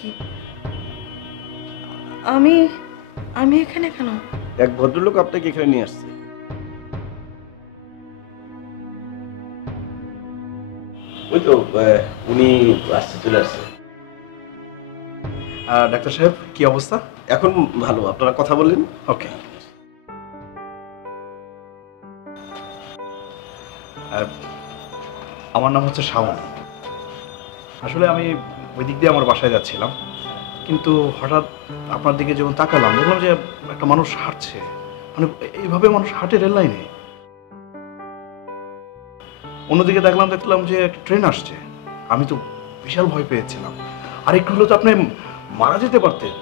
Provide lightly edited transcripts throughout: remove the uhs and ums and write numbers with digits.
কি আমি আমি এখানে কেন? এক ভদ্রলোক আপনাকে এখানে নিয়ে আসছে। ওই তো উনি আসছে, চলে আসছে। ডাক্তার সাহেব কি অবস্থা? এখন ভালো, আপনারা কথা বললেন। ওকে। আমার নাম হচ্ছে শাওন। আসলে আমি ওই দিক দিয়ে আমার বাসায় যাচ্ছিলাম, কিন্তু হঠাৎ আপনার দিকে যখন তাকালাম দেখলাম যে একটা মানুষ হাঁটছে, মানে এইভাবে মানুষ হাঁটে রেল লাইনে। অন্যদিকে দেখলাম যে একটা ট্রেন আসছে। আমি তো বিশাল ভয় পেয়েছিলাম, আর একটু হলে তো আপনি মারা যেতে পারতেন।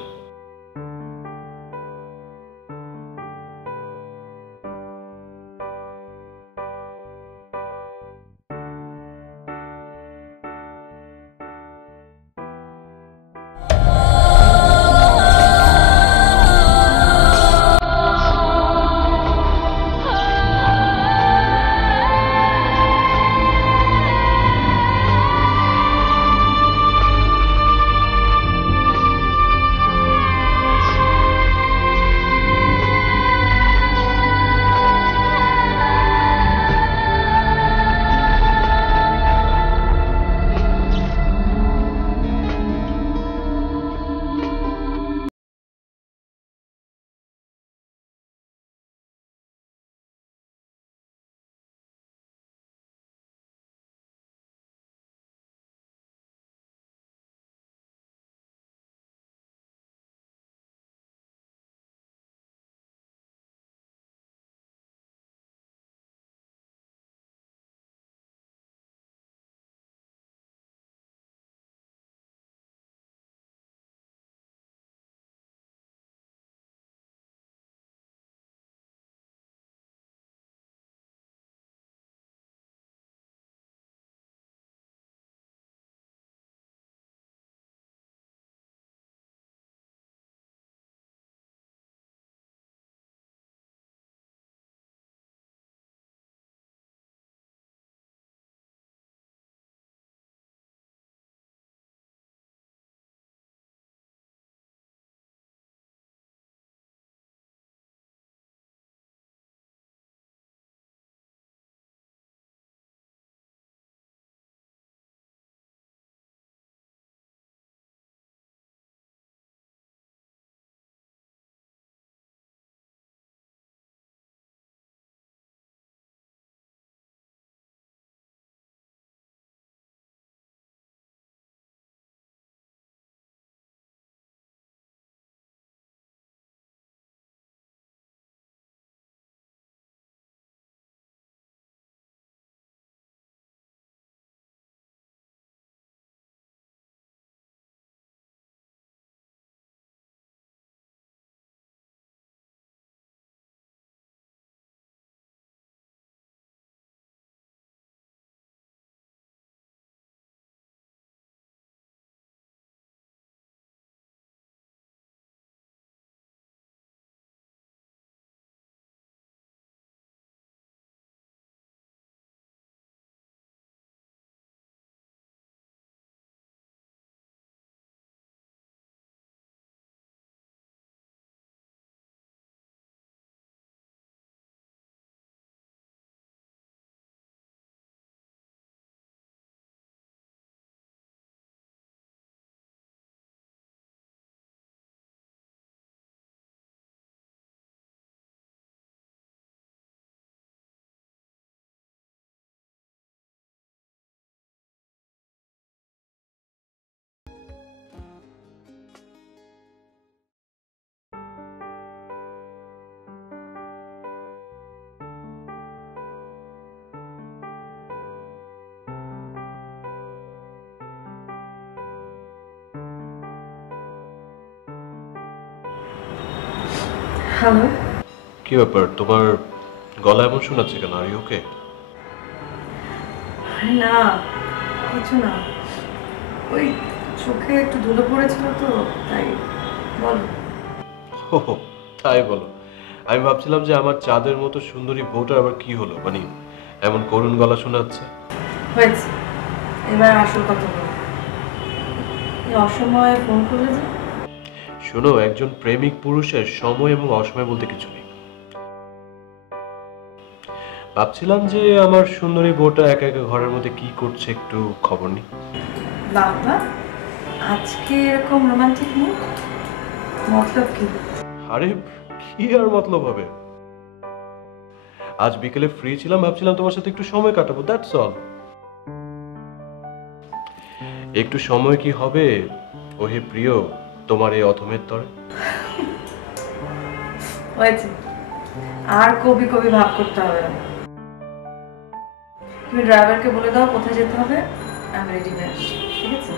হ্যালো। কি ব্যাপার, তোমার গলা এমন শোনাচ্ছে কেন? Are you okay? না কিছু না, ওই চোখে একটু ধুলো পড়েছিল তো তাই। বলো। তাই বলো? আমি ভাবছিলাম যে আমার চাঁদের মতো সুন্দরী বউটার আবার কি হলো, মানে এমন করুণ গলা শোনাচ্ছে। হয়েছে, এবার আসল কথা বলো। এই অসময়ে ফোন করলে যে? শোনো, একজন প্রেমিক পুরুষের সময় এবং অসময় বলতে কিছু নেই। ভাবছিলাম যে আমার সুন্দরী বউটা একা একা ঘরের মধ্যে কি করছে একটু খবর নিই। বাবা, আজকে এরকম রোমান্টিক মুড, মতলব কি? আরে কি আর মতলব হবে, আজ বিকেলে ফ্রি ছিলাম, ভাবছিলাম তোমার সাথে একটু সময় কাটাবো, দ্যাটস অল। একটু সময় কি হবে ওহে প্রিয় তোমার এই অথমের তরে? হয়েছে, আর কবি কবি ভাব করতে হবে না। তুমি ড্রাইভারকে বলে দাও কোথায় যেতে হবে, আমি রেডি হয়ে আসছি, ঠিক আছে?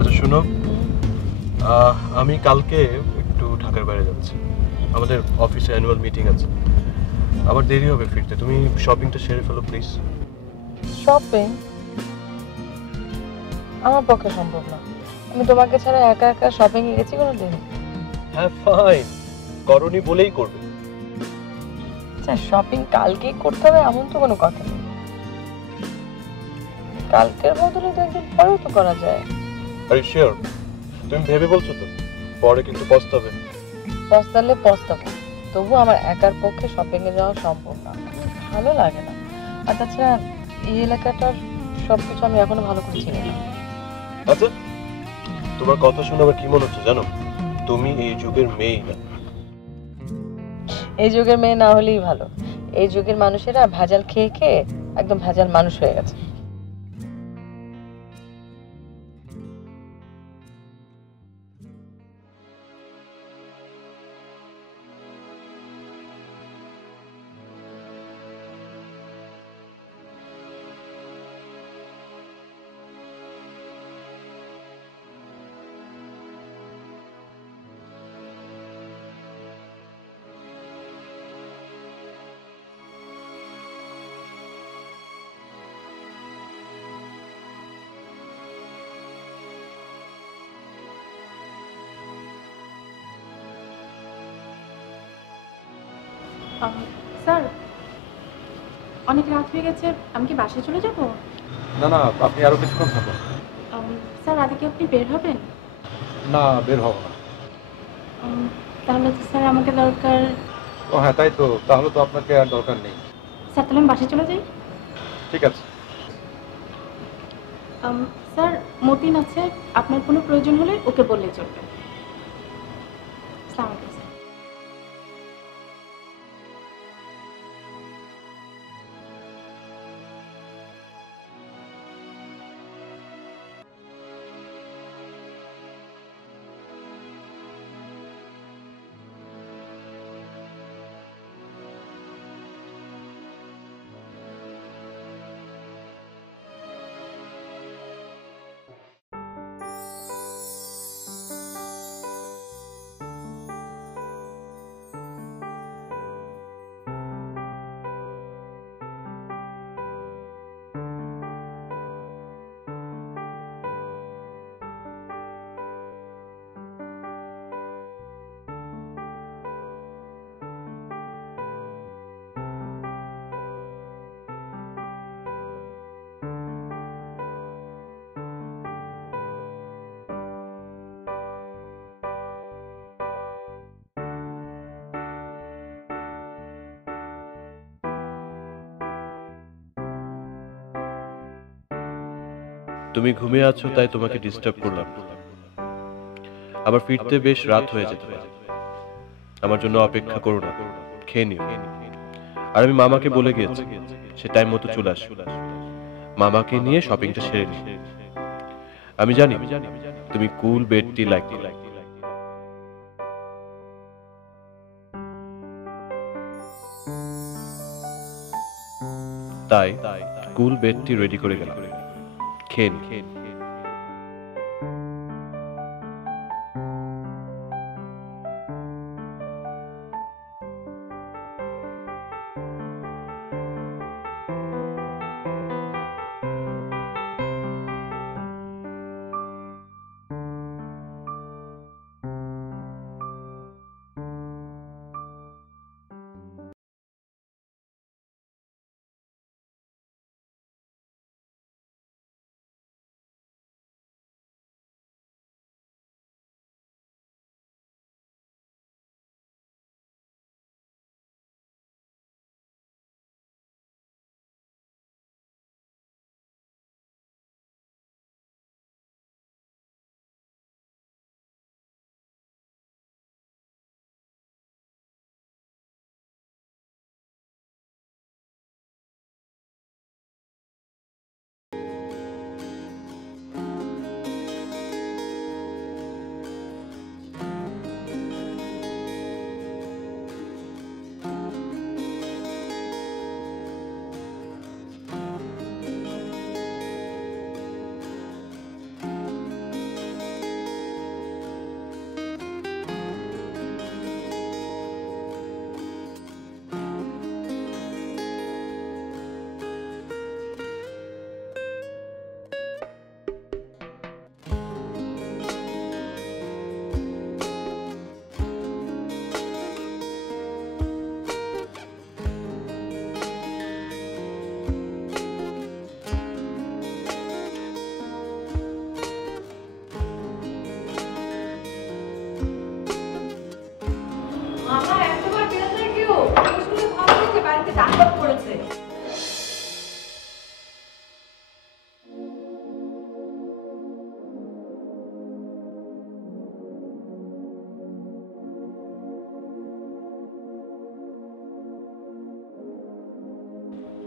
আচ্ছা শোনো, আমি কালকে একটু ঢাকার বাইরে যাচ্ছি, আমাদের অফিসে অ্যানুয়াল মিটিং আছে, আবার দেরি হবে ফিরতে, তুমি শপিংটা সেরে ফেলো প্লিজ। শপিং আমার পক্ষে সম্ভব না। আমি তোমাকে ছাড়া একা একা শপিং এ গেছি কোনোদিন? হ্যাঁ ফাইন, করনি বলেই করবে। আচ্ছা, শপিং কালকেই করতে হবে এমন তো কোনো কথা নেই। কালকের বদলে তো একদিন পরেও তো করা যায়। Are you sure? তুমি ভেবে বলছো তো? পরে কিন্তু পস্তাবে। পস্তালে পস্তাবো, তবু আমার একার পক্ষে শপিং এ যাওয়া সম্ভব না, ভালো লাগে না। আর তাছাড়া এই এলাকাটার সবকিছু আমি এখনো ভালো করে চিনি না। আচ্ছা, তোমার কথা শুনে আমার কি মনে হচ্ছে জানো, তুমি এই যুগের মেয়েই না। এই যুগের মেয়ে না হলেই ভালো। এই যুগের মানুষেরা ভেজাল খেয়ে খেয়ে একদম ভেজাল মানুষ হয়ে গেছে। স্যার, অনেক রাত হয়ে গেছে, আমি কি বাসায় চলে যাব? না না, আপনি আরো কিছুক্ষণ থাকুন। স্যার, রাতে কি আপনি বের হবেন? না, বের হবো না। তাহলে তো স্যার আমাকে দরকার। ও হ্যাঁ, তাই তো, তাহলে তো আপনাকে আর দরকার নেই। স্যার, তাহলে আমি বাসায় চলে যাই। ঠিক আছে। স্যার, মতিন আছে, আপনার কোনো প্রয়োজন হলে ওকে বললে চলবে। আসসালামু আলাইকুম স্যার। তুমি ঘুমিয়ে আছো তাই তোমাকে ডিস্টার্ব করলাম, আবার ফিরতে বেশ রাত হয়ে যেতে পারে। আমার জন্য অপেক্ষা করো না, খেয়ে নিও। আর আমি মামাকে বলে গিয়েছি সে টাইম মতো চলে আসবে। মামাকে নিয়ে শপিংটা সেরে নিই। আমি জানি তুমি কুল বেড টি লাইক করো, তাই কুল বেড টি রেডি করে গেলাম, খেয়ে নিই।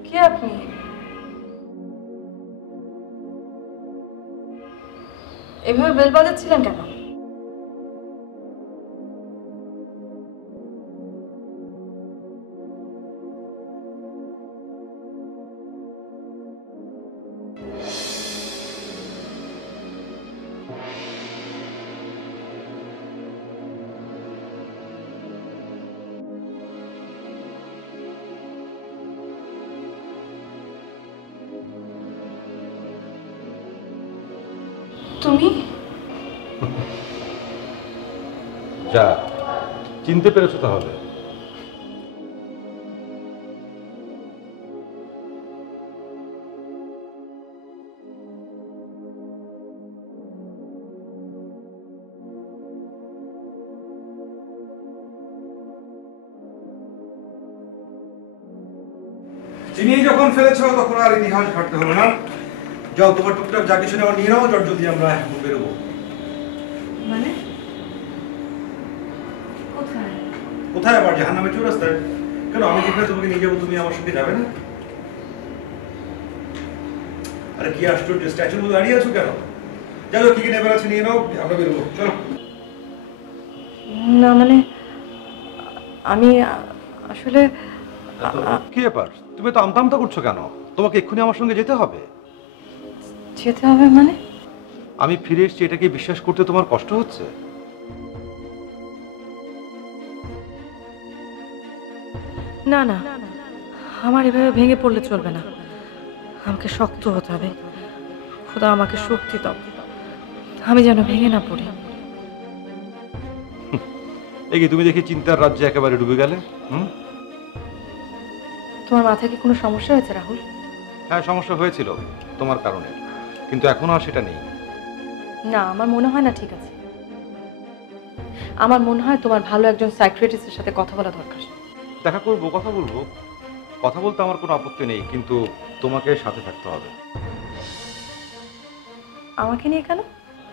কে আপনি? এভাবে বেল বাজাচ্ছিলেন কেন? তুমি? যা, চিনতে পেরেছো তাহলে? চিনি যখন ফেলেছো তখন আর ইতিহাস ঘাটতে হবে না। যাও, তোমার টুকটাক যা কিছু নেওয়া নিয়ে নাও, জট যদি আমরা এখন বেরোবো। মানে কোথায়? কোথায় আবার? জাহান্নামের চৌরাস্তায়। কেন, আমি যেখানে তোমাকে নিয়ে যাবো তুমি আমার সঙ্গে যাবে না? আরে কি আশ্চর্য, স্ট্যাচুর মধ্যে দাঁড়িয়ে আছো কেন? যাও, কি কি নেবার আছে নিয়ে নাও, আমরা বেরোবো। চলো। না মানে আমি আসলে কি ব্যাপার, তুমি তো আমতা আমতা করছো কেন? তোমাকে এক্ষুনি আমার সঙ্গে যেতে হবে। যেতে হবে মানে? আমি ফিরে এসেছি এটাকে বিশ্বাস করতে তোমার কষ্ট হচ্ছে? না না, আমার এভাবে ভেঙে পড়লে চলবে না। আমাকে শক্ত হতে হবে। খোদা আমাকে শক্তি দাও, আমি যেন ভেঙে না পড়ি। এই কি, তুমি দেখি চিন্তার রাজ্যে একেবারে ডুবে গেলে। তোমার মাথায় কি কোনো সমস্যা হয়েছে রাহুল? হ্যাঁ, সমস্যা হয়েছিল তোমার কারণে, কিন্তু এখনো আর সেটা নেই। না, আমার মনে হয় না ঠিক আছে। আমার মনে হয় তোমার ভালো একজন সাইকিয়াট্রিস্টের সাথে কথা বলা দরকার। দেখা করবো, কথা বলবো। কথা বলতে আমার কোনো আপত্তি নেই, কিন্তু তোমাকে সাথে থাকতে হবে। আমাকে নিয়ে কেন?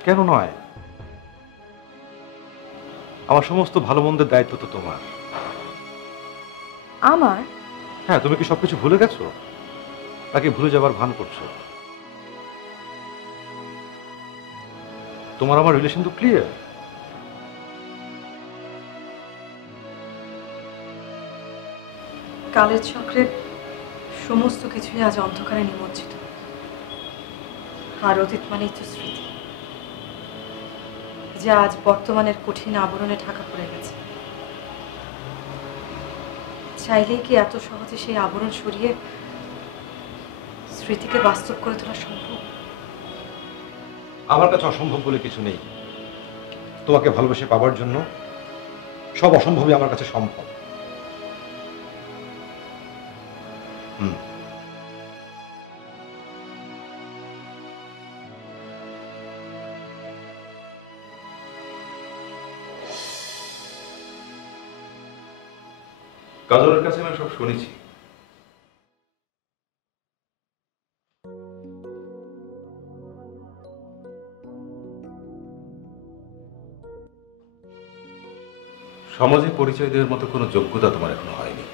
কেন নয়? আমার সমস্ত ভালো মন্দের দায়িত্ব তো তোমার। আমার? হ্যাঁ, তুমি কি সবকিছু ভুলে গেছো, নাকি ভুলে যাবার ভান করছো? তোমার আমার রিলেশন তো ক্লিয়ার। কালের চক্রে সমস্ত কিছুই আজ অন্ধকারে নিমজ্জিত, আর অতীত মানেই তো স্মৃতি, যা আজ বর্তমানের কঠিন আবরণে ঢাকা পড়ে গেছে। চাইলেই কি এত সহজে সেই আবরণ সরিয়ে স্মৃতিকে বাস্তব করে তোলা সম্ভব? আমার কাছে অসম্ভব বলে কিছু নেই। তোমাকে ভালোবেসে পাবার জন্য সব অসম্ভবই আমার কাছে সম্ভব। কাজলের কাছে আমি সব শুনেছি। সমাজে পরিচয় দেওয়ার মতো কোনো যোগ্যতা তোমার এখনো হয়নি।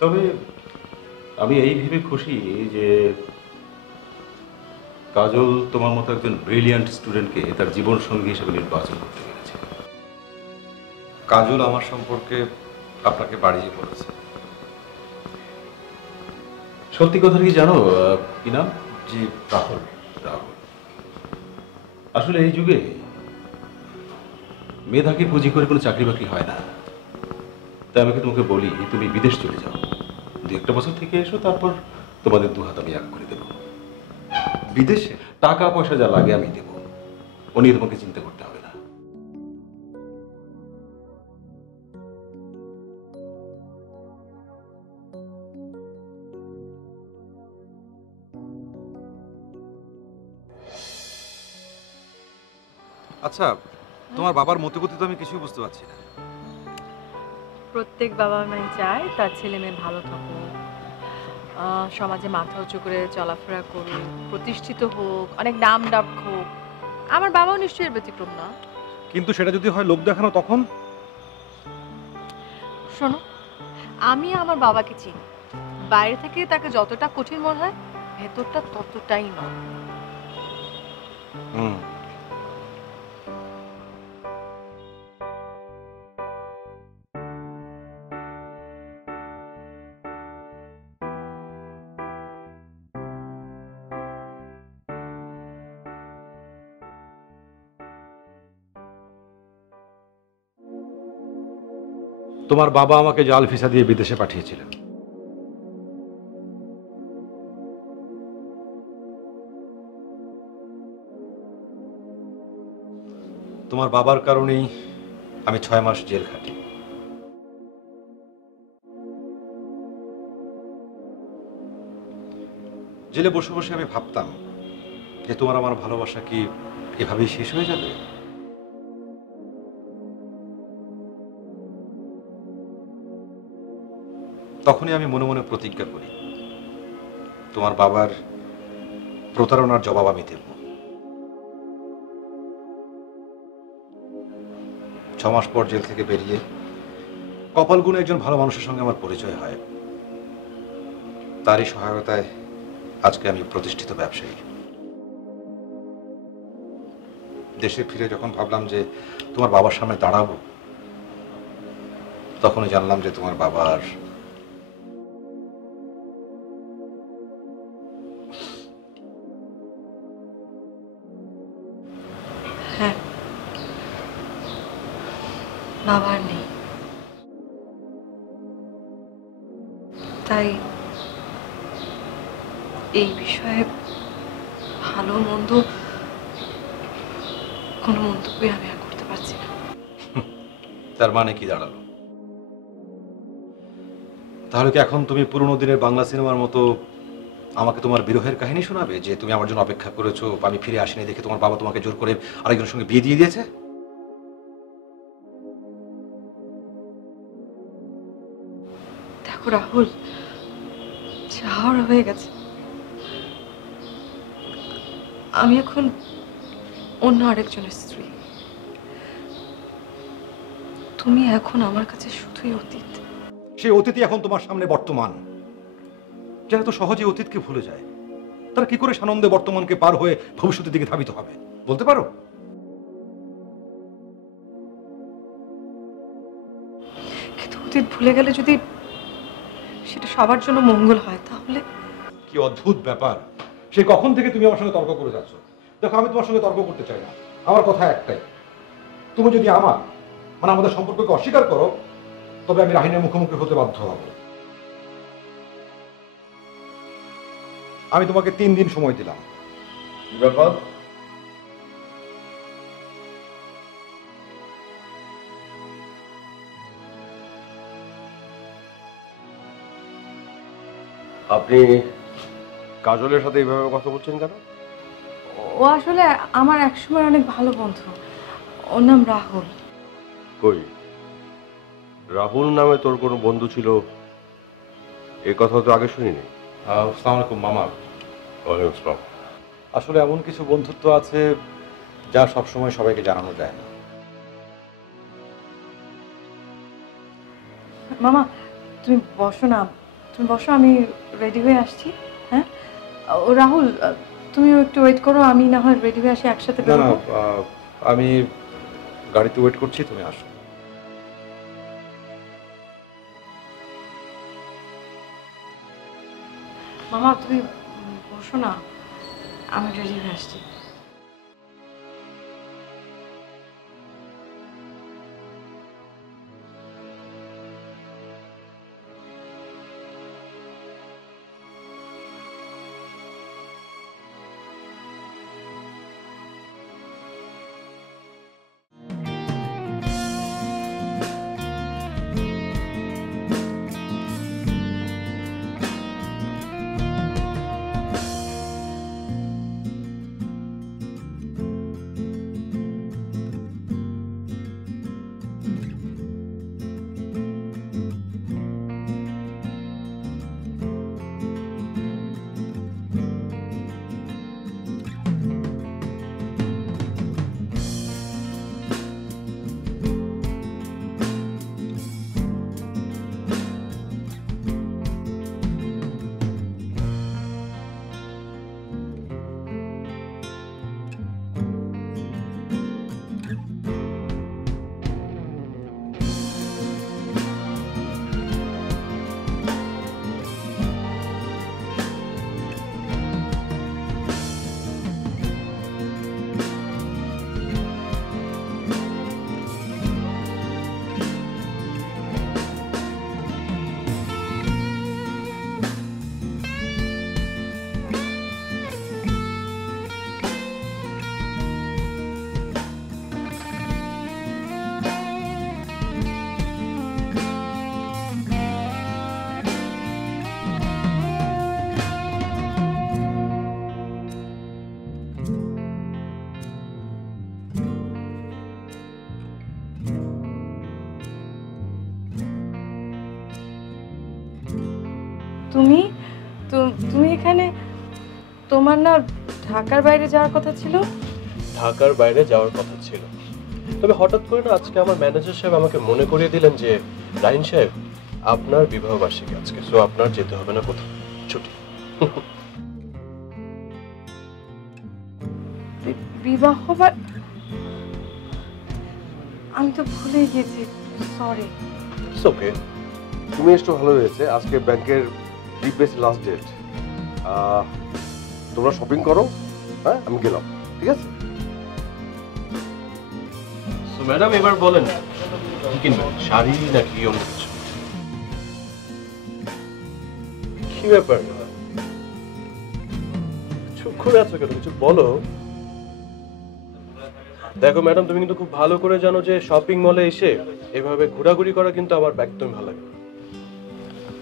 তবে আমি এই ভেবে খুশি যে কাজল তোমার মতো একজন ব্রিলিয়ান্ট স্টুডেন্টকে তার জীবন সঙ্গী হিসেবে নির্বাচন করতে পেরেছে। কাজল আমার সম্পর্কে আপনাকে বাড়িয়ে বলেছে। সত্যি কথা কি জানো, কি নাম? জি, রাহুল। রাহুল আসলে এই যুগে মেধাকে পুঁজি করে কোনো চাকরি বাকরি হয় না। তাই আমাকে তোমাকে বলি, তুমি বিদেশ চলে যাও, 2-1 বছর থেকে এসো, তারপর তোমাদের 2 হাত আমি এক করে দেবো। বিদেশে টাকা পয়সা যা লাগে আমি দেবো, ও নিয়ে তোমাকে চিন্তা করতে হবে না। আচ্ছা, তোমার বাবার মতগতি তো আমি কিছুই বুঝতে পারছি না। প্রত্যেক বাবা মাই চায় তার ছেলে মেয়ে ভালো থাকুক, সমাজে মাথা উঁচু করে চলাফেরা করুক, প্রতিষ্ঠিত হোক, অনেক নাম ডাক হোক। আমার বাবাও নিশ্চয়ই ব্যতিক্রম না। কিন্তু সেটা যদি হয় লোক দেখানো, তখন? শোনো, আমি আমার বাবাকে চিনি। বাইরে থেকে তাকে যতটা কঠিন মনে হয়, ভেতরটা ততটাই নয়। তোমার বাবা আমাকে জাল ভিসা দিয়ে বিদেশে পাঠিয়েছিলেন। তোমার বাবার কারণেই আমি 6 মাস জেল খাটি। জেলে বসে বসে আমি ভাবতাম যে তোমার আমার ভালোবাসা কি এভাবেই শেষ হয়ে যাবে। তখনই আমি মনে মনে প্রতিজ্ঞা করি, তোমার বাবার প্রতারণার জবাব আমি দেব। 6 মাস পর জেল থেকে বেরিয়ে কপাল গুণে একজন ভালো মানুষের সঙ্গে আমার পরিচয় হয়। তারই সহায়তায় আজকে আমি প্রতিষ্ঠিত ব্যবসায়ী। দেশে ফিরে যখন ভাবলাম যে তোমার বাবার সামনে দাঁড়াবো, তখনই জানলাম যে তোমার বাবার বাবার নেই। তাই এই বিষয়ে ভালো মন্দ কোনো মন্তব্যই আমি আর করতে পারছি না। তার মানে কি দাঁড়ালো? তাহলে কি এখন তুমি পুরোনো দিনের বাংলা সিনেমার মতো আমাকে তোমার বিরহের কাহিনী শোনাবে, যে তুমি আমার জন্য অপেক্ষা করেছো, আমি ফিরে আসিনি দেখে তোমার বাবা তোমাকে জোর করে আরেকজনের সঙ্গে বিয়ে দিয়ে দিয়েছে? দেখো রাহুল, যাওয়ার হয়ে গেছে। আমি এখন অন্য আরেকজনের স্ত্রী। তুমি এখন আমার কাছে শুধুই অতীত। সেই অতীতই এখন তোমার সামনে বর্তমান। যারা তো সহজে অতীতকে ভুলে যায়, তারা কি করে সানন্দে বর্তমানকে পার হয়ে ভবিষ্যতের দিকে ধাবিত হবে বলতে পারো? কিন্তু অতীত ভুলে গেলে যদি সেটা সবার জন্য মঙ্গল হয়, তাহলে? কি অদ্ভুত ব্যাপার! সে কখন থেকে তুমি আমার সঙ্গে তর্ক করে যাচ্ছ। দেখো, আমি তোমার সঙ্গে তর্ক করতে চাই না, আমার কথা একটাই, তুমি যদি আমাদের সম্পর্ককে অস্বীকার করো, তবে আমি রাহিনের মুখোমুখি হতে বাধ্য হব। আমি তোমাকে 3 দিন সময় দিলাম। ব্যাপার আপনি কাজলের সাথে এইভাবে কথা বলছেন কেন? ও আসলে আমার একসময় অনেক ভালো বন্ধু, ওর নাম রাহুল। কই, রাহুল নামে তোর কোনো বন্ধু ছিল? এ কথা তো আগে শুনিনি। আসসালামু আলাইকুম মামা। ওয়ালাইকুম আসসালাম। আসলে এমন কিছু বন্ধুত্ব আছে যা সবসময় সবাইকে জানানো যায় না। মামা, তুমি বসো না, তুমি বসো, আমি রেডি হয়ে আসছি। হ্যাঁ, ও রাহুল, তুমিও একটু ওয়েট করো, আমি না হয় রেডি হয়ে আসি, একসাথে না না, বেরোবো। আমি গাড়িতে ওয়েট করছি, তুমি আসো। মামা, তুমি বসো না, আমি রেডি হয়ে আসছি। তুমি তুমি এখানে? তোমার না ঢাকার বাইরে যাওয়ার কথা ছিল? ঢাকার বাইরে যাওয়ার কথা ছিল, তবে হঠাৎ করে না আজকে আমার ম্যানেজার সাহেব আমাকে মনে করিয়ে দিলেন যে রাহিন সাহেব, আপনার বিবাহ বার্ষিকী আজকে, সো আপনার যেতে হবে না কোথাও, ছুটি। বিবাহ? আমি তো ভুলে গেছি, সরি। ইটস ওকে, তুমি এসছো ভালো হয়েছে। আজকে ব্যাংকের ডিপেস্ট লাস্ট ডেট, তোমরা শপিং করো। হ্যাঁ, আমি গেলাম, ঠিক আছে? সো ম্যাডাম, এবার বলেন কি কিনবেন, শাড়ি নাকি অন্য কিছু? কি ব্যাপার, চুপ করে আছো কেন, কিছু বলো। দেখো ম্যাডাম, তুমি কিন্তু খুব ভালো করে জানো যে শপিং মলে এসে এভাবে ঘোরাঘুরি করা কিন্তু আমার একদমই ভালো লাগে না।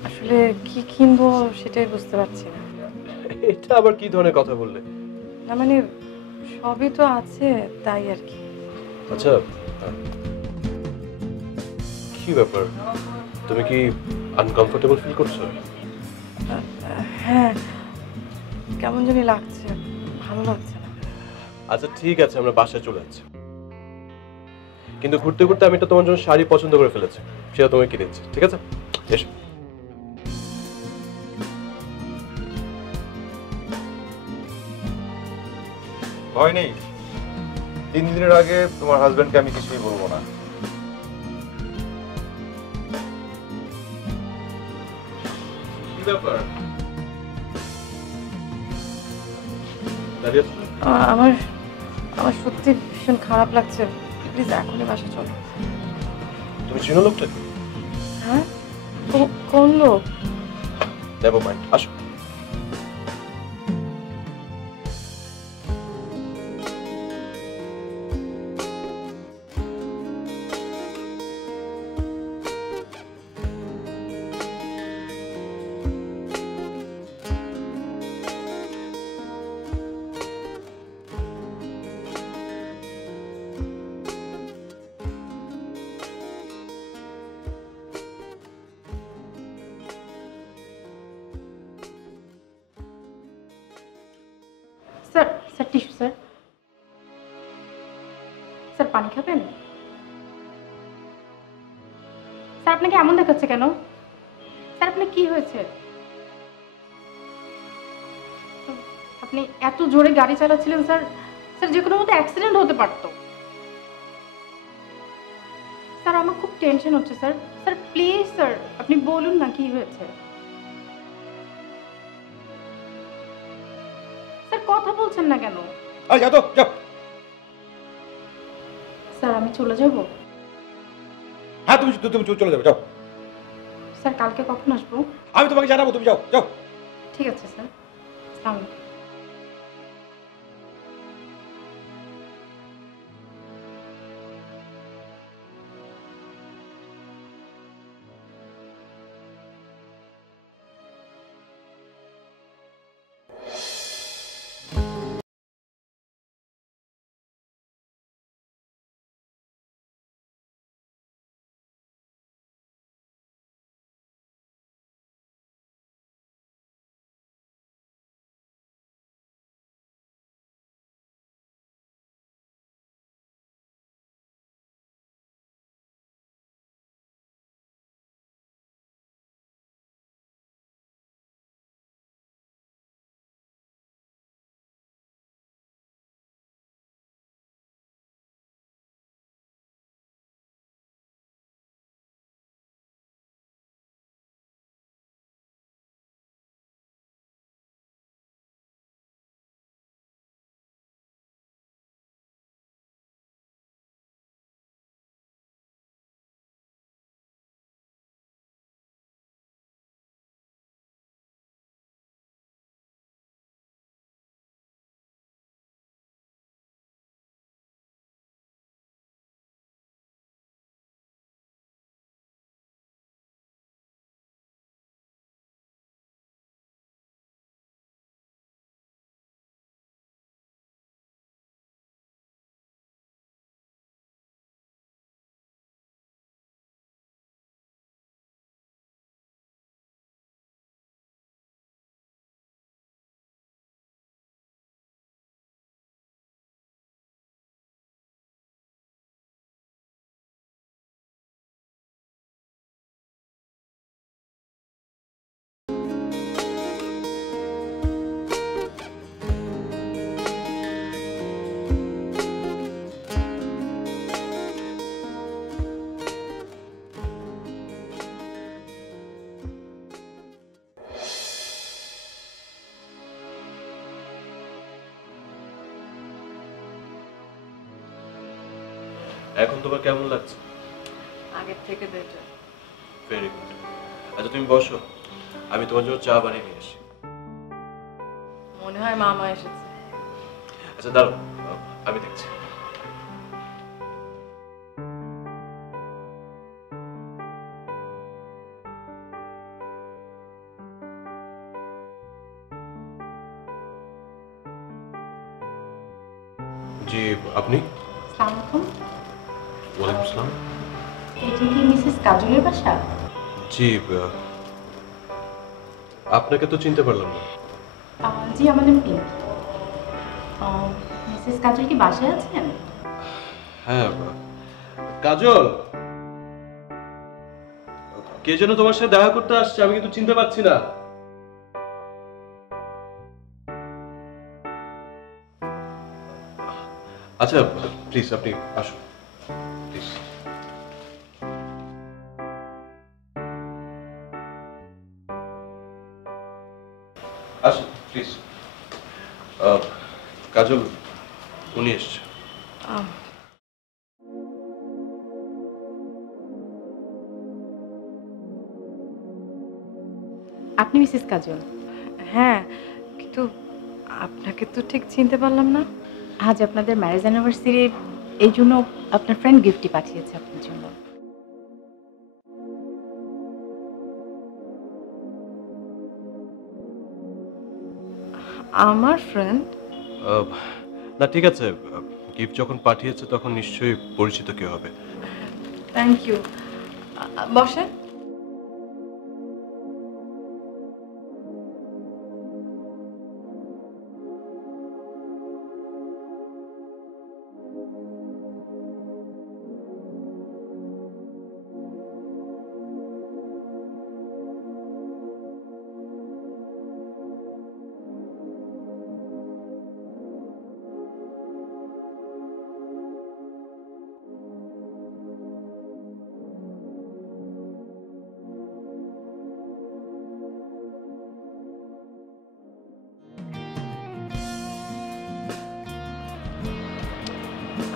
আসলে কি কিনবো সেটাই বুঝতে পারছি না। এটা আবার কি ধরনের কথা বললে? না মানে সবই তো আছে, তাই আর কি। আচ্ছা, কি ব্যাপার, তুমি কি আনকমফোর্টেবল ফিল করছো? হ্যাঁ, কেমন জানি লাগছে, ভালো লাগছে না। আচ্ছা ঠিক আছে, আমরা বাসায় চলে যাচ্ছি। কিন্তু ঘুরতে ঘুরতে আমি একটা তোমার জন্য শাড়ি পছন্দ করে ফেলেছি, সেটা তোমাকে কিনে দিচ্ছি, ঠিক আছে? এসো। ভয় নেই, 3 দিনের আগে তোমার হাজবেন্ডকে আমি কিছুই বলবো না। কি ব্যাপার? দাঁড়িয়ে আছো? আমার আমার সত্যি ভীষণ খারাপ লাগছে, প্লিজ এখনই বাসা চলো। তুমি চিনো লোকটা? হ্যাঁ, কোন লোক? নেভার মাইন্ড, আসো। Sir, sir tissue sir. Sir পানি খাবেন? স্যার আপনাকে এমন দেখাচ্ছে কেন? স্যার আপনার কি হয়েছে? আপনি এত জোরে গাড়ি চালাচ্ছিলেন স্যার, স্যার যে কোনো মতো অ্যাক্সিডেন্ট হতে পারতো। স্যার আমার খুব টেনশন হচ্ছে স্যার। স্যার প্লিজ স্যার আপনি বলুন না কি হয়েছে। স্যার কথা বলছেন না কেন? যাও তো, যাও। স্যার আমি চলে যাব? হ্যাঁ, তুমি তুমি চলে যাবে, যাও। স্যার কালকে কখন আসবো? আমি তোমাকে জানাবো, তুমি যাও, যাও। ঠিক আছে স্যার। আসসালামু আলাইকুম। এখন তোমার কেমন লাগছে? আগের থেকে বেটার। Very good. আচ্ছা তুমি বসো, আমি তোমার জন্য চা বানিয়ে নিয়ে আসি। মনে হয় মামা এসেছে। আচ্ছা দাঁড়াও, আমি দেখছি। জি আপনি? আসসালামু আলাইকুম। ওয়ালাইকুম আসসালাম। এটা কি মিসেস কাজলের বাসা? জি আপনাকে তো চিনতে পারলাম না। জি আমার নাম পিঙ্কি। মিসেস কাজল কি বাসায় আছেন? হ্যাঁ কাজল, কে যেন তোমার সাথে দেখা করতে আসছে, আমি কিন্তু চিনতে পারছি না। আচ্ছা প্লিজ আপনি আসুন প্লিজ। আসুন প্লিজ। কাজল, উনি এসছে। আপনি মিসেস কাজল? হ্যাঁ, কিন্তু আপনাকে তো ঠিক চিনতে পারলাম না। আজ আপনাদের ম্যারেজ অ্যানিভার্সারি, এই জন্য আপনার ফ্রেন্ড গিফটটি পাঠিয়েছে আপনার জন্য। আমার ফ্রেন্ড? না ঠিক আছে, গিফট যখন পাঠিয়েছে তখন নিশ্চয়ই পরিচিত কেউ হবে। Thank you. বসেন।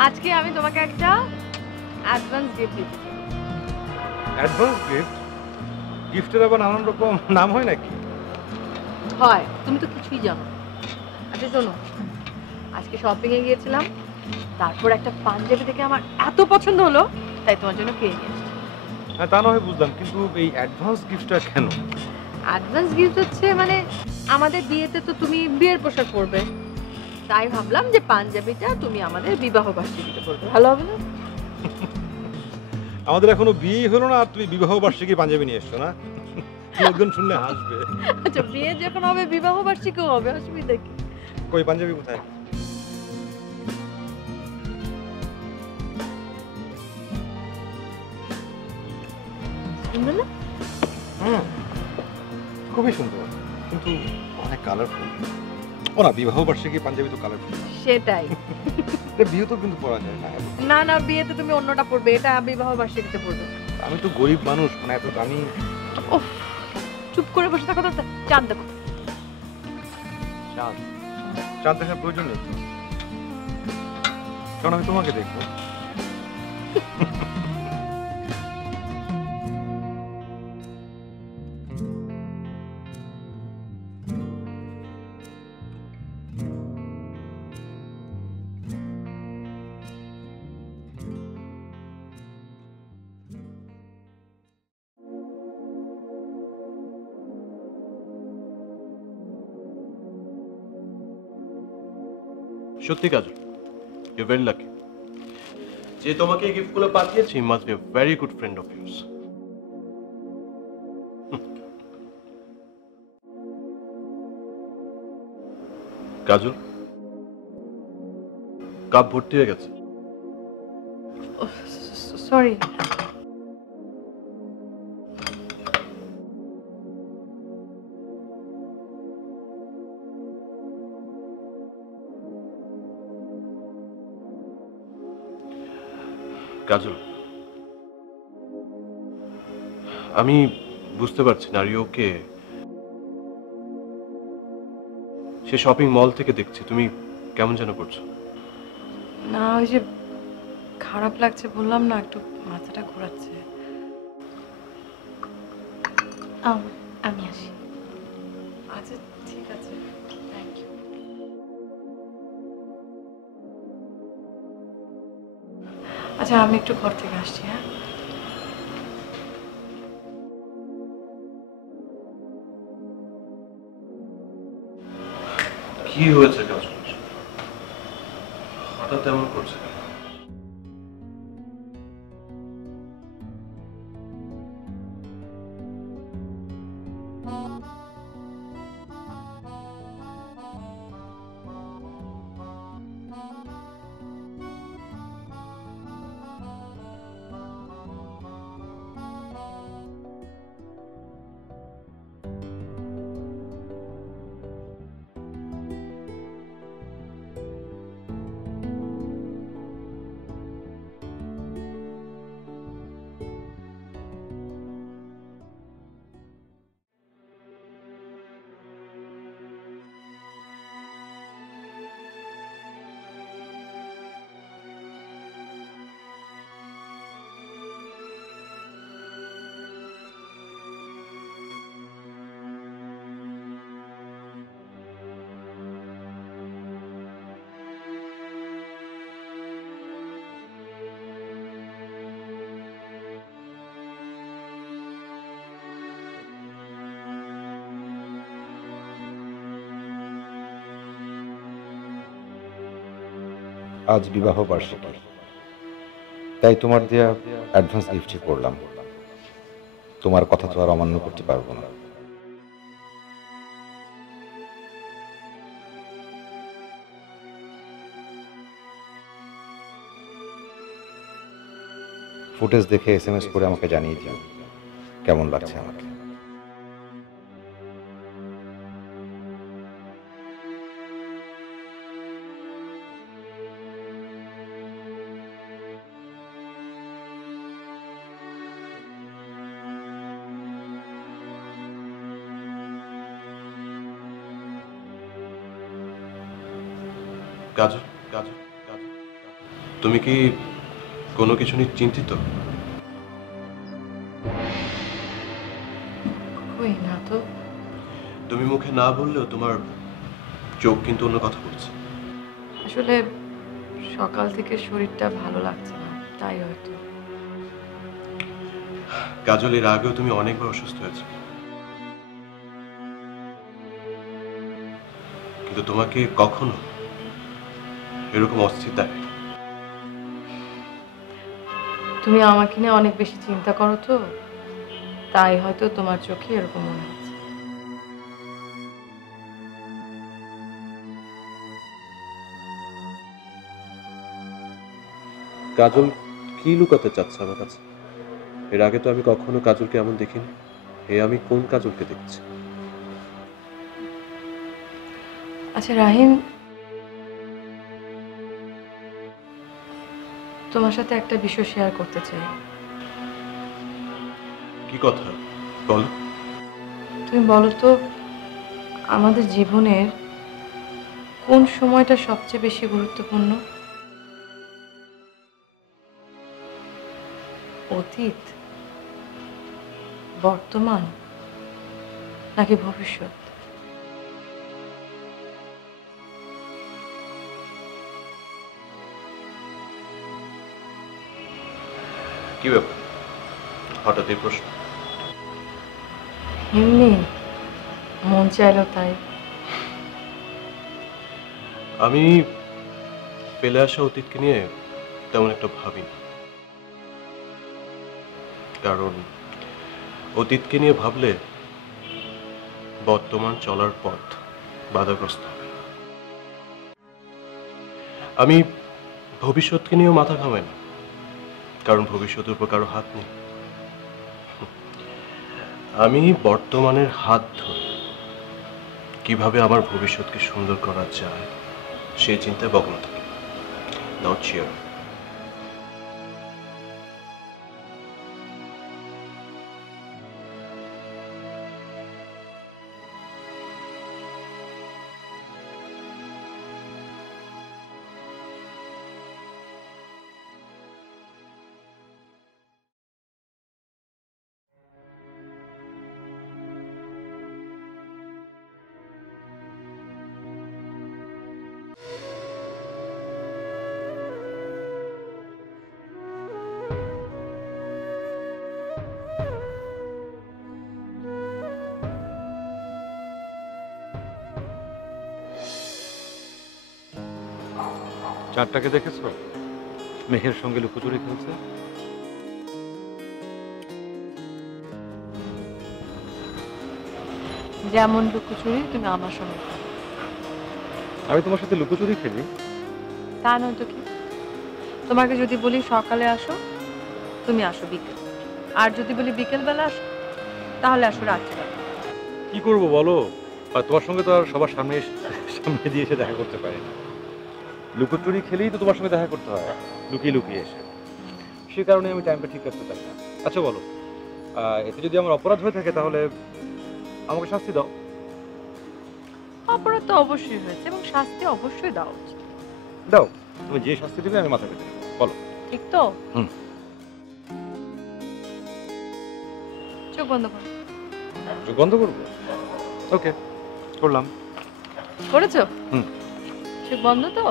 আজকে আমি তোমাকে একটা অ্যাডভান্স গিফট দিতে চাই। Advance gift? গিফটের আবার নানান রকম নাম হয় নাকি? হয়, তুমি তো কিছুই জানো না। আচ্ছা শোনো, আজকে শপিং এ গিয়েছিলাম, তারপর একটা পাঞ্জাবি দেখে আমার এত পছন্দ হলো, তাই তোমার জন্য কিনে নিয়ে এসেছি। হ্যাঁ তা না হয় বুঝলাম, কিন্তু এই অ্যাডভান্স গিফটটা কেন? অ্যাডভান্স গিফট হচ্ছে মানে আমাদের বিয়েতে তো তুমি বিয়ের পোশাক পরবে, তাই ভাবলাম যে পাঞ্জাবিটা তুমি আমাদের বিবাহ বার্ষিকীতে পরবে, ভালো হবে না? আমাদের এখনো বিয়ে হলো না আর তুমি বিবাহ বার্ষিকী পাঞ্জাবি নিয়ে এসছো না? লোকজন শুনলে হাসবে। আচ্ছা বিয়ে যখন হবে বিবাহ বার্ষিকীও হবে, অসুবিধা কি? কই পাঞ্জাবি কোথায়? সুন্দর না? হুম, খুবই সুন্দর, কিন্তু অনেক কালারফুল। ও না, বিবাহ বার্ষিকী পাঞ্জাবি তো কালারফুল। সেটাই। বিয়ে তো কিন্তু পরা যায় না। না না, বিয়েতে তুমি অন্যটা পরবে, এটা বিবাহ বার্ষিকীতে পরবে। আমি তো গরিব মানুষ, মানে এত দামি। ওহ, চুপ করে বসে থাকো তো, চাঁদ দেখো। চাঁদ? চাঁদ দেখার প্রয়োজন নেই, কারণ আমি তোমাকে দেখবো। সত্যি কাজল, ইউ ভেরি লাকি। যে তোমাকে এই গিফটগুলো পাঠিয়েছে he must be a very good friend of yours. Kajal, cup ভর্তি হয়ে গেছে। সরি। কাজল, আমি বুঝতে পারছি না, আর ওকে সে শপিং মল থেকে দেখছি, তুমি কেমন যেন করছো। না ওই যে খারাপ লাগছে বললাম না, একটু মাথাটা ঘোরাচ্ছে। আমি আসি। আচ্ছা ঠিক আছে, থ্যাংক ইউ। আচ্ছা আমি একটু ঘর থেকে আসছি। হ্যাঁ কি হয়েছে কাজল, হঠাৎ এমন করছে? আজ বিবাহ বার্ষিকী, তাই তোমার দেয়া অ্যাডভান্স গিফটই করলাম। তোমার কথা তো আর অমান্য করতে পারবো না। ফুটেজ দেখে SMS করে আমাকে জানিয়ে দিও কেমন লাগছে আমাকে। কাজল, কাজল, কাজল, তুমি কি কোনো কিছু নিয়ে চিন্তিত? কই না তো। তুমি মুখে না বললেও তোমার চোখ কিন্তু অন্য কথা বলছে। আসলে সকাল থেকে শরীরটা ভালো লাগছে না, তাই হয়তো। কাজল, এর আগেও তুমি অনেকবার অসুস্থ হয়েছে, কিন্তু তোমাকে কখনো এরকম অস্থির দেখে। তুমি আমাকে নিয়ে অনেক বেশি চিন্তা করো তো, তাই হয়তো তোমার চোখে এরকম মনে হচ্ছে। কাজল কি লুকাতে চাচ্ছে আমার কাছে? এর আগে তো আমি কখনো কাজলকে এমন দেখিনি। আমি কোন কাজলকে দেখছি? আচ্ছা রাহিন, তোমার সাথে একটা বিষয় শেয়ার করতে চাই। কি কথা বলো? তুমি বলো তো, আমাদের জীবনের কোন সময়টা সবচেয়ে বেশি গুরুত্বপূর্ণ? অতীত, বর্তমান নাকি ভবিষ্যৎ? কি ব্যাপার, হঠাৎ এই প্রশ্ন? এমনি মন চাইলো তাই। আমি ফেলে আসা অতীতকে নিয়ে তেমন একটা ভাবি না, কারণ অতীতকে নিয়ে ভাবলে বর্তমান চলার পথ বাধাগ্রস্ত হবে। আমি ভবিষ্যৎকে নিয়েও মাথা ঘামাই না, কারণ ভবিষ্যতের উপর কারো হাত নেই। আমি বর্তমানের হাত ধরে কিভাবে আমার ভবিষ্যৎকে সুন্দর করা যায় সেই চিন্তায় মগ্ন থাকি। Not sure. চারটাকে দেখেছো? মেঘের সঙ্গে লুকোচুরি খেলছে। যেমন লুকোচুরি তুমি আমার সঙ্গে করো। আমি তোমার সাথে লুকোচুরি খেলি? তা নয় তো কি? তোমাকে যদি বলি সকালে আসো, তুমি আসো বিকেল, আর যদি বলি বিকেল বেলা আসো, তাহলে আসো রাত্রিবেলা। কি করবো বলো, আর তোমার সঙ্গে তো আর সবার সামনে সামনে দিয়ে এসে দেখা করতে পারি না। লুকোচুরি খেলেই তো তোমার সঙ্গে দেখা করতে হয়, লুকিয়ে লুকিয়ে এসে। সে কারণে আমি টাইমটা ঠিক রাখতে চাই না। আচ্ছা বলো, এতে যদি আমার অপরাধ হয়ে থাকে তাহলে আমাকে শাস্তি দাও। অপরাধ তো অবশ্যই হয়েছে এবং শাস্তি অবশ্যই দেওয়া উচিত। দাও, তুমি যে শাস্তি দেবে আমি মাথা পেতে নেবো, বলো। ঠিক তো? হুম। চোখ বন্ধ করো। চোখ বন্ধ করবো? ওকে, করলাম। করেছো? হুম। চোখ বন্ধ তো?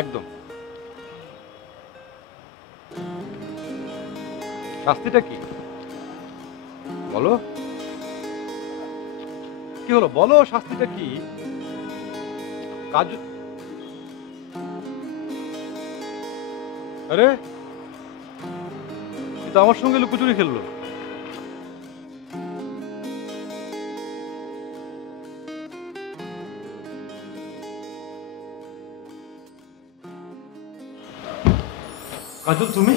একদম। শাস্তিটা কি বলো? কি হলো বলো, শাস্তিটা কি? কাজ আরে এ তো আমার সঙ্গে লুকোচুরি খেললো। কাজল তুমি?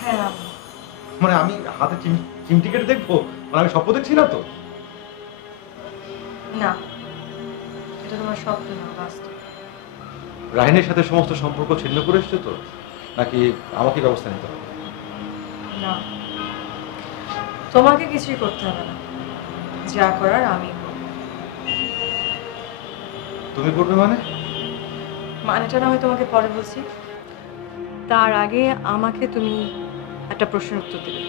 হ্যাঁ আমি। মানে আমি হাতে চিমটি কেটে দেখবো? মানে আমি স্বপ্ন দেখছি না তো? না, এটা তোমার স্বপ্ন না, বাস্তব। রাহিনের সাথে সমস্ত সম্পর্ক ছিন্ন করে এসছো তো, নাকি আমাকে ব্যবস্থা নিতে হবে? না, তোমাকে কিছুই করতে হবে না, যা করার আমি করব। তুমি করবে মানে? মানেটা না হয় তোমাকে পরে বলছি, তার আগে আমাকে তুমি একটা প্রশ্নের উত্তর দেবে।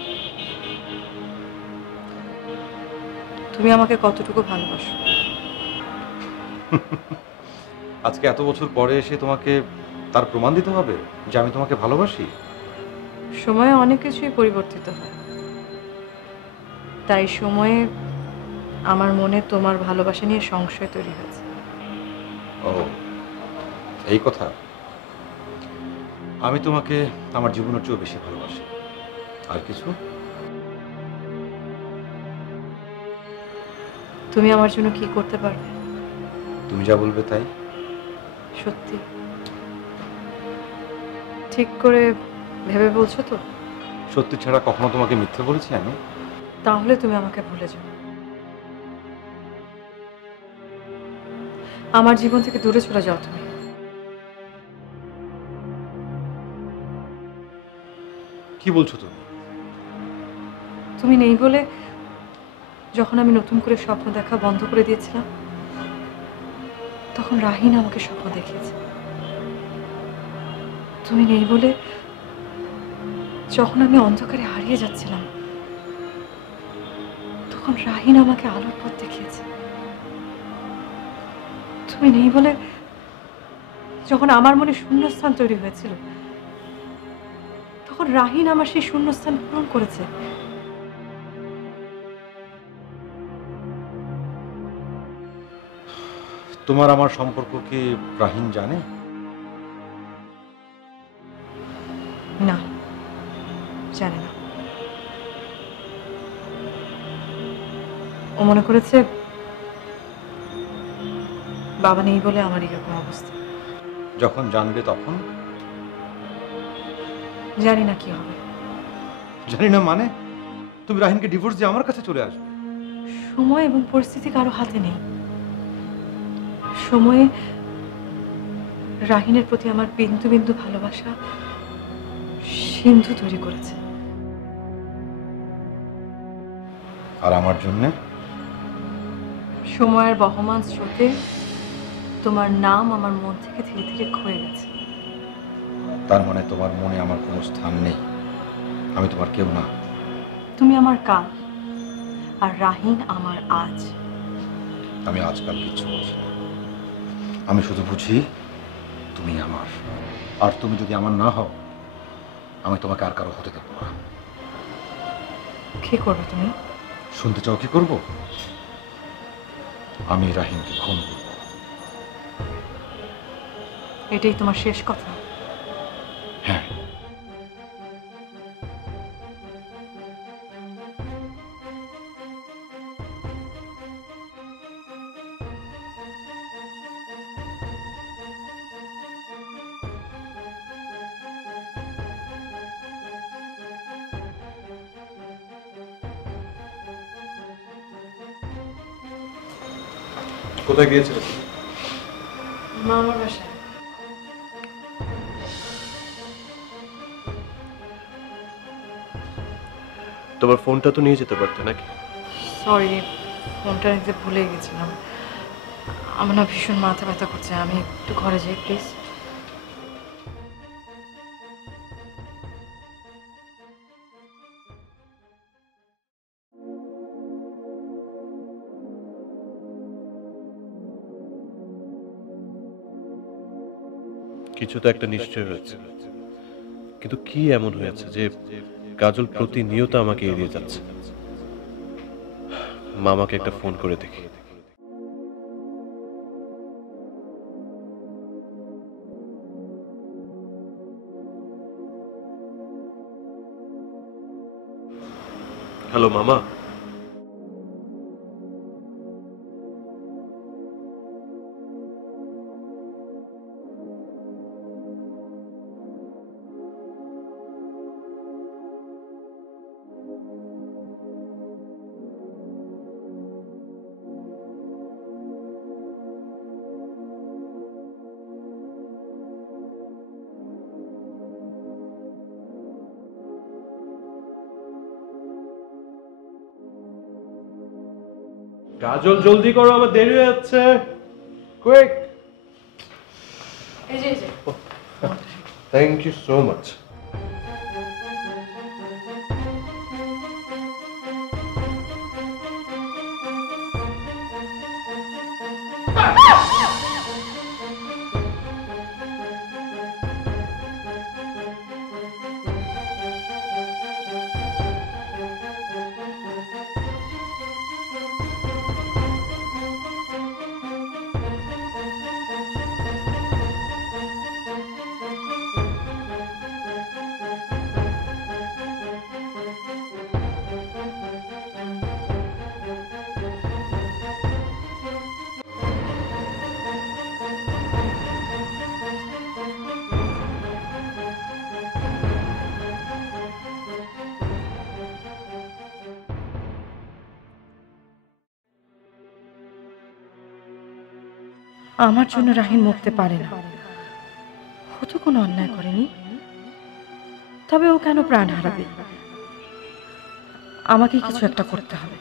তুমি আমাকে কতটুকু ভালোবাসো? আজকে এত বছর পরে এসে তোমাকে তার প্রমাণ দিতে হবে যে আমি তোমাকে ভালোবাসি? সময়ে অনেক কিছুই পরিবর্তিত হয়, তাই সময়ে আমার মনে তোমার ভালোবাসা নিয়ে সংশয় তৈরি হয়েছে। ও, এই কথা। আমি তোমাকে আমার জীবনের চেয়েও বেশি ভালোবাসি। আর কিছু? তুমি আমার জন্য কি করতে পারবে? তুমি যা বলবে তাই। সত্যি ঠিক করে ভেবে বলছো তো? সত্যি ছাড়া কখনো তোমাকে মিথ্যে বলেছি আমি? তাহলে তুমি আমাকে ভুলে যাও, আমার জীবন থেকে দূরে চলে যাও। তুমি কি বলছো তুমি? তুমি নেই বলে যখন আমি নতুন করে স্বপ্ন দেখা বন্ধ করে দিয়েছিলাম, তখন রাহিন আমাকে স্বপ্ন দেখিয়েছে। তুমি নেই বলে যখন আমি অন্ধকারে হারিয়ে যাচ্ছিলাম, তখন রাহিন আমাকে আলোর পথ দেখিয়েছে। তুমি নেই বলে যখন আমার মনে শূন্যস্থান তৈরি হয়েছিল, তখন রাহিন আমার সেই শূন্যস্থান পূরণ করেছে। তোমার আমার সম্পর্ক কি রাহিন জানে? না, জানে না। ও মনে করেছে বাবা নেই বলে আমার এরকম অবস্থা। যখন জানবে তখন? জানি না কি হবে। জানি না মানে? তুমি রাহিনকে ডিভোর্স দিয়ে আমার কাছে চলে আসবে? সময় এবং পরিস্থিতি কারো হাতে নেই। সময়ে রাহিনের প্রতি আমার বিন্দু বিন্দু ভালোবাসা সিন্ধু তৈরি করেছে। আর আমার জন্য? সময়ের বহমান স্রোতে তোমার নাম আমার মন থেকে ধীরে ধীরে ক্ষয়ে গেছে। তার মানে তোমার মনে আমার কোনো স্থান নেই? আমি তোমার কেউ না? তুমি আমার কাল, আর রাহিন আমার আজ। আমি আজকাল কিচ্ছু বুঝি না। আমি শুধু বুঝি তুমি আমার, আর তুমি যদি আমার না হও, আমি তোমাকে আর কারো হতে দেবো না। কি করবে তুমি? শুনতে চাও কি করব? আমি রাহিনকে খুন করব। এটাই তোমার শেষ কথা? হ্যাঁ। কোথায় গিয়েছিলে? মা আমার বাসায়। তোমার ফোনটা তো নিয়ে যেতে পারতে নাকি? সরি, ফোনটা নিতে ভুলে গেছিলাম। আমার না ভীষণ মাথা ব্যথা করছে, আমি একটু ঘরে যাই প্লিজ। কিছু তো একটা নিশ্চয় হয়েছে, কিন্তু কি এমন হয়েছে যে কাজল প্রতিনিয়ত আমাকে এড়িয়ে যাচ্ছে? মামাকে একটা ফোন করে দেখি। হ্যালো মামা। কাজল জলদি করো, আমার দেরি হয়ে যাচ্ছে। কুইক। এই যে থ্যাংক ইউ সো মাচ। আমার জন্য রাহিন মরতে পারে না। ও তো কোনো অন্যায় করেনি, তবে ও কেন প্রাণ হারাবে? আমাকেই কিছু একটা করতে হবে।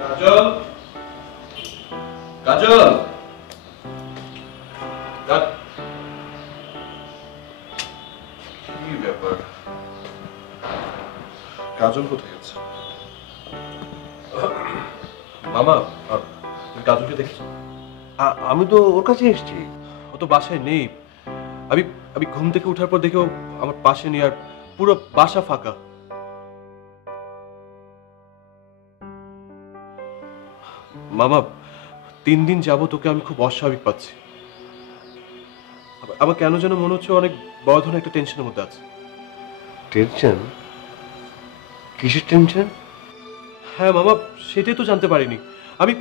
কাজল, কাজল, কি ব্যাপার? কাজল কোথায় আছে? মামা, তুমি কাজলকে দেখছো? আমি তো ওর কাছে এসেছি। ও তো বাসায় নেই। আমি আমি ঘুম থেকে ওঠার পর দেখেও আমার পাশে নেই, আর পুরো বাসা ফাঁকা। মামা, 3 দিন যাবো তোকে আমি খুব অস্বাভাবিক পাচ্ছি। আমার কেন যেন মনে হচ্ছে অনেক বড় ধরনের একটা টেনশনের মধ্যে আছে। টেনশন? কিসের টেনশন? হ্যাঁ মামা, সেটাই তো জানতে পারিনি আমি।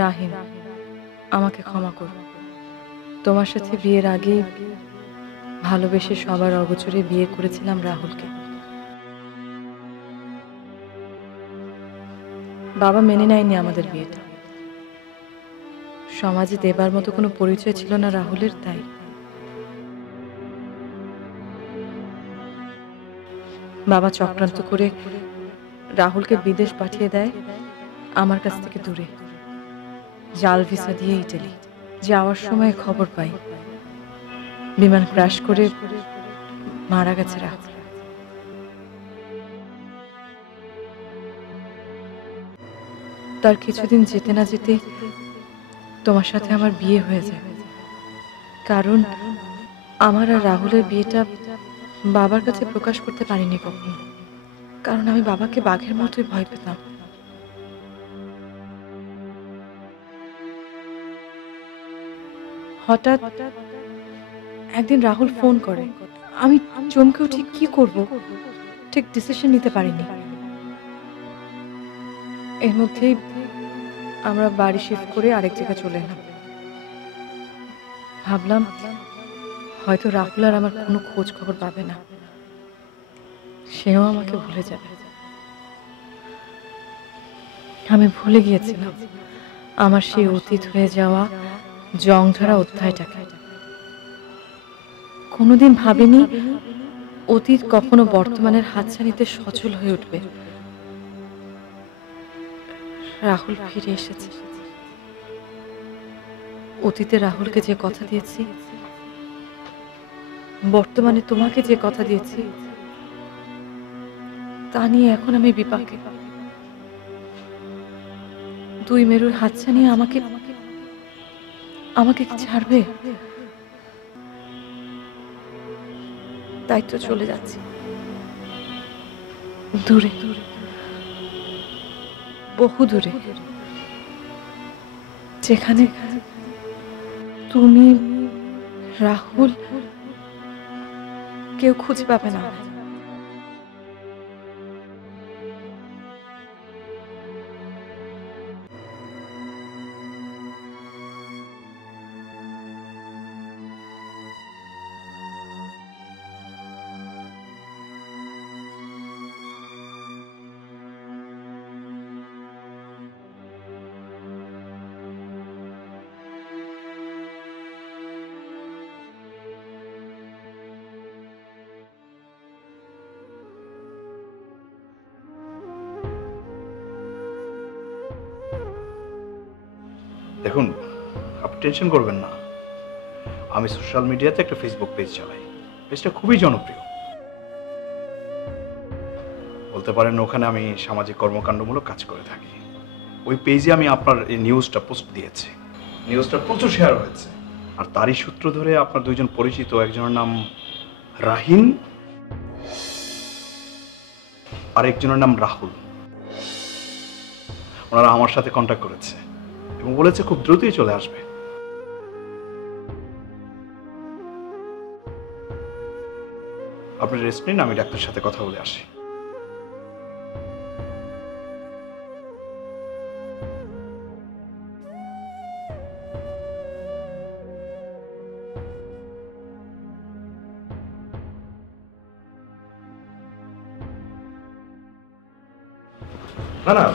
রাহিম, আমাকে ক্ষমা করো। তোমার সাথে বিয়ের আগে ভালোবেসে সবার অগোচরে বিয়ে করেছিলাম রাহুলকে। বাবা মেনে নেয়নি আমাদের বিয়েটা। সমাজে দেবার মতো কোনো পরিচয় ছিল না রাহুলের, তাই বাবা চক্রান্ত করে রাহুলকে বিদেশ পাঠিয়ে দেয় আমার কাছ থেকে দূরে, জাল ভিসা দিয়ে ইটালি। যাওয়ার সময় খবর পাই বিমান ক্র্যাশ করে মারা গেছে রাহুল। তার কিছুদিন যেতে না যেতেই তোমার সাথে আমার বিয়ে হয়ে যায়। কারণ আমার আর রাহুলের বিয়েটা বাবার কাছে প্রকাশ করতে পারিনি কখনো, কারণ আমি বাবাকে বাঘের মতোই ভয় পেতাম। হঠাৎ একদিন রাহুল ফোন করে। আমি চমকে উঠি, কি করব ঠিক ডিসিশন নিতে পারিনি। এর মধ্যেই আমরা বাড়ি শিফট করে আরেক জায়গায় চলে এলাম। ভাবলাম হয়তো রাহুল আর আমার কোনো খোঁজ খবর পাবে না, সেও আমাকে ভুলে যাবে। আমি ভুলে গিয়েছিলাম আমার সেই অতীত হয়ে যাওয়া জংধরা অধ্যায়টাকে। কোনোদিন ভাবিনি অতীত কখনো বর্তমানের হাতছানিতে সচল হয়ে উঠবে। রাহুল ফিরে এসেছে। অতীতে রাহুলকে যে কথা দিয়েছি, বর্তমানে তোমাকে যে কথা দিয়েছি, তা নিয়ে এখন আমি বিপাকে। দুই মেরুর হাতছানি আমাকে আমাকে কি ছাড়বে? তাই তো চলে যাচ্ছি দূরে, বহু দূরে, যেখানে তুমি, রাহুল, কেউ খুঁজে পাবে না। দেখুন, আপনি টেনশন করবেন না। আমি সোশ্যাল মিডিয়াতে একটা ফেসবুক পেজ চালাই। পেজটা খুবই জনপ্রিয়, বলতে পারেন ওখানে আমি সামাজিক কর্মকাণ্ডমূলক কাজ করে থাকি। ওই পেজে আমি আপনার এই নিউজটা পোস্ট দিয়েছি। নিউজটা প্রচুর শেয়ার হয়েছে, আর তারই সূত্র ধরে আপনার দুইজন পরিচিত, একজনের নাম রাহিম আর একজনের নাম রাহুল, ওনারা আমার সাথে কন্ট্যাক্ট করেছে এবং বলেছে খুব দ্রুতই চলে আসবে। আপনি রেস্ট নিন, আমি ডাক্তারের সাথে কথা বলে আসি। না না,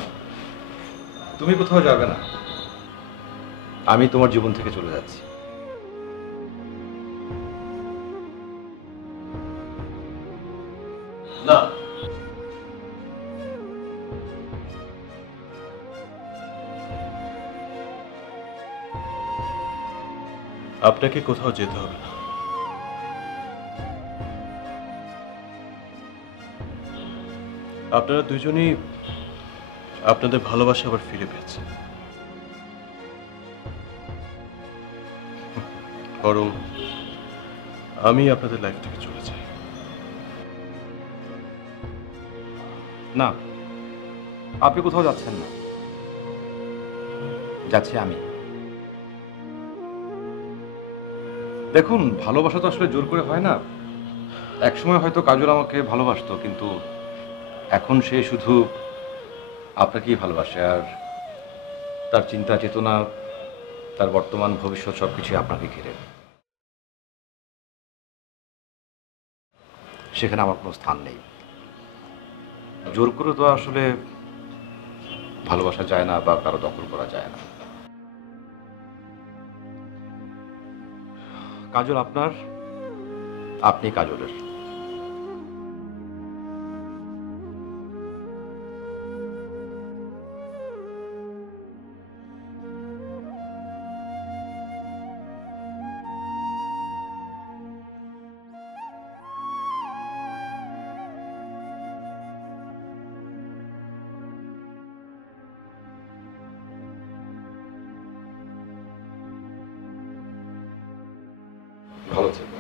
তুমি কোথাও যাবে না। আমি তোমার জীবন থেকে চলে যাচ্ছি। আপনাকে কোথাও যেতে হবে না। আপনারা দুজনই আপনাদের ভালোবাসা আবার ফিরে পেয়েছেন। বরং আমি আপনাদের লাইফ থেকে চলে যাই। না, আপনি কোথাও যাচ্ছেন না, যাচ্ছি আমি। দেখুন, ভালোবাসা তো আসলে জোর করে হয় না। একসময় হয়তো কাজল আমাকে ভালোবাসতো, কিন্তু এখন সে শুধু আপনাকেই ভালোবাসে, আর তার চিন্তা চেতনা, তার বর্তমান ভবিষ্যৎ সবকিছু আপনাকে ঘিরে। সেখানে আমার কোনো স্থান নেই। জোর করে তো আসলে ভালোবাসা যায় না বা কারো দখল করা যায় না। কাজল আপনার, আপনি কাজলের। ভালো থেকো।